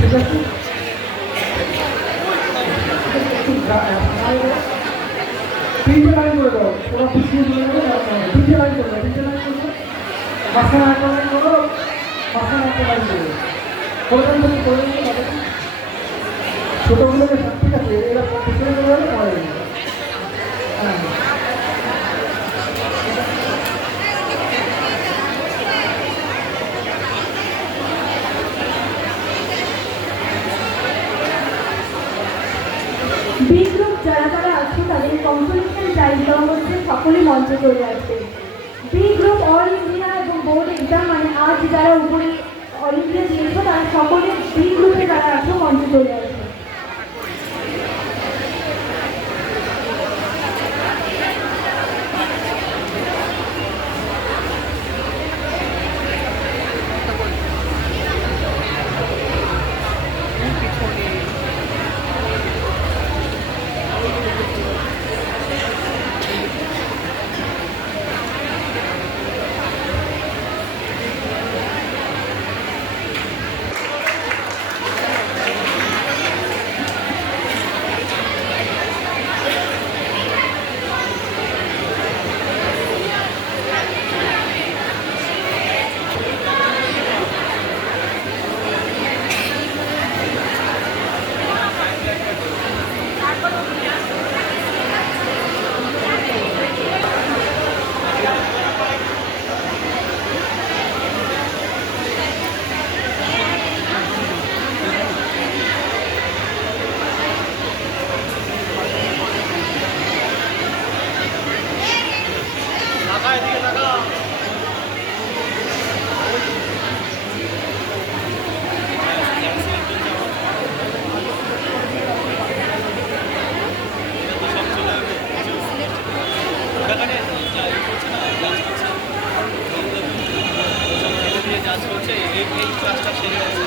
ঠিক আছে, তিনটে লাইন করে দাও, ওরা পিছিয়ে চলে যাবে, তিনটে লাইন করবে, তিনটে লাইন করবে, মাঝখানে একটা লাইন করো, মাঝখানে একটা লাইন করবে, করে ছোটোগুলোকে ঠিক আছে, এরা পিছনে চলে যাবে, পরে হ্যাঁ। বি গ্রুপ যারা যারা আছে তাদের কনসোলেশন প্রাইজ দেওয়া হচ্ছে, সকলেই মঞ্চে চলে আসবে। বি গ্রুপ অল ইন্ডিয়া এবং বোর্ড এক্সাম মানে আজ যারা উপরে অল ইন্ডিয়া দিয়েছে তারা সকলে বি গ্রুপে যারা আছে মঞ্চে চলে আসবে। এই ক্লাসটা সেরে আছে।